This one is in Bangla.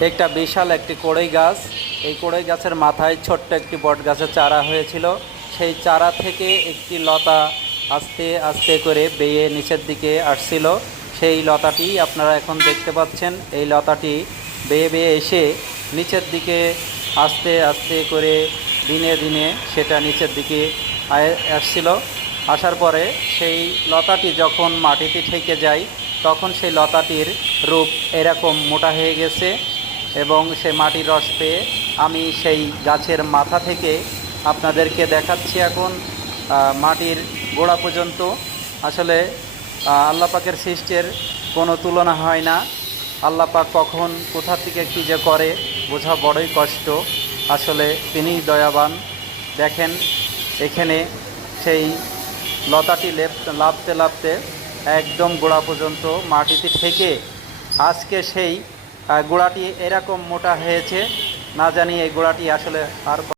একটা বিশাল একটি কড়ই গাছ। এই কড়ই গাছের মাথায় ছোট্ট একটি বট গাছের চারা হয়েছিল। সেই চারা থেকে একটি লতা আস্তে আস্তে করে বেয়ে নিচের দিকে আসছিল। সেই লতাটি আপনারা এখন দেখতে পাচ্ছেন। এই লতাটি বেয়ে বেয়ে এসে নিচের দিকে আস্তে আস্তে করে দিনে দিনে সেটা নিচের দিকে আসছিল। আসার পরে সেই লতাটি যখন মাটিতে ঠেকে যায় তখন সেই লতাটির রূপ এরকম মোটা হয়ে গেছে এবং সে মাটির রস পেয়ে আমি সেই গাছের মাথা থেকে আপনাদেরকে দেখাচ্ছি এখন মাটির গোড়া পর্যন্ত। আসলে আল্লাহ পাকের সৃষ্টির কোনো তুলনা হয় না। আল্লাহ পাক কখন কোথা থেকে কী যে করে বোঝা বড়ই কষ্ট। আসলে তিনিই দয়াবান। দেখেন এখানে সেই লতাটি লাফতে লাফতে একদম গোড়া পর্যন্ত মাটিতে ঠেকে আজকে সেই গোড়াটি এরকম মোটা হয়েছে। না জানি এই গোড়াটি আসলে আর